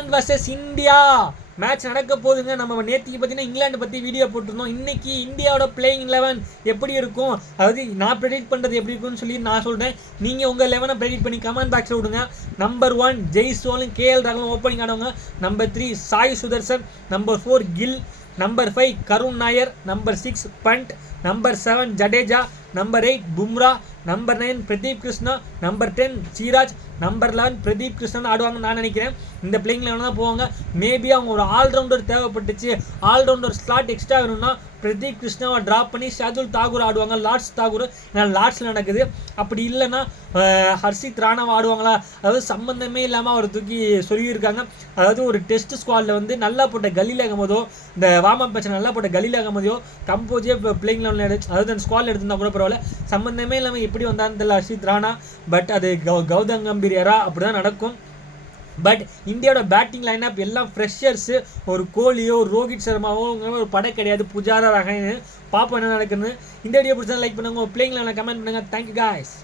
England versus India match நடக்க போகுதுங்க. நம்ம நேற்றுக்கு பார்த்தீங்கன்னா இங்கிலாந்து பற்றி வீடியோ போட்டிருந்தோம். இன்னைக்கு இந்தியாவோட பிளேயிங் 11 எப்படி இருக்கும், அதாவது நான் ப்ரெடிக்ட் பண்ணுறது எப்படி இருக்குன்னு சொல்லி நான் சொல்கிறேன். நீங்கள் உங்கள் 11 ப்ரெடிக்ட் பண்ணி கமெண்ட் பாக்ஸில் விடுங்க. நம்பர் 1 ஜெய்ஸ்வாலும் KL ராகுலும் ஓப்பனிங் ஆனவங்க. Number 3 Sai Sudharsan. Number 4 Gill. Number 5 Karun Nair. Number 6 Pant. Number 7 Jadeja. Number 8 Bumrah. Number 9 Pradeep Krishna. Number 10 Siraj. Number 11 Pradeep Krishnan ஆடுவாங்கன்னு நான் நினைக்கிறேன். இந்த பிளேயிங் 11 தான் போவாங்க. மேபி அவங்க ஒரு ஆல்ரவுண்டர் தேவைப்பட்டுச்சு, ஆல்ரவுண்டர் ஸ்லாட் எக்ஸ்ட்ரா வேணும்னா பிரதீப் கிருஷ்ணாவை ட்ராப் பண்ணி ஷாதுல் தாகூர் ஆடுவாங்க. லார்ட்ஸ் தாகூர் ஏன்னா லார்ட்ஸில் நடக்குது. அப்படி இல்லைன்னா ஹர்ஷித் ராணாவை ஆடுவாங்களா, அதாவது சம்மந்தமே இல்லாமல் அவர் தூக்கி சொல்லியிருக்காங்க. அதாவது ஒரு டெஸ்ட் ஸ்குவாடில் வந்து நல்லா போட்ட கலீல் அகமதோ, இந்த வார்ம் பிரச்சனை நல்லா போட்ட கலீல் அகமதியோ கம்போஜே இப்போ பிளேயிங் 11 அதாவது அந்த ஸ்குவாடில் எடுத்திருந்தா கூட பரவாயில்ல. சம்மந்தமே இல்லாமல் எப்படி வந்தான்னு தெரியல ஹர்ஷித் ராணா. பட் அது கௌதம் கம்பீர் யாரா அப்படி தான் நடக்கும். பட் இந்தியாவோட பேட்டிங் லைனப் எல்லாம் ஃப்ரெஷர்ஸு. ஒரு கோலியோ ஒரு ரோஹித் சர்மாவோ ஒரு படம் கிடையாது. புஜாரா ரஹான்னு பார்ப்போம் என்ன நடக்குதுன்னு. இந்த வீடியோ பிடிச்சா லைக் பண்ணுங்க, பிளேயிங் 11 கமெண்ட் பண்ணுங்கள். Thank you guys.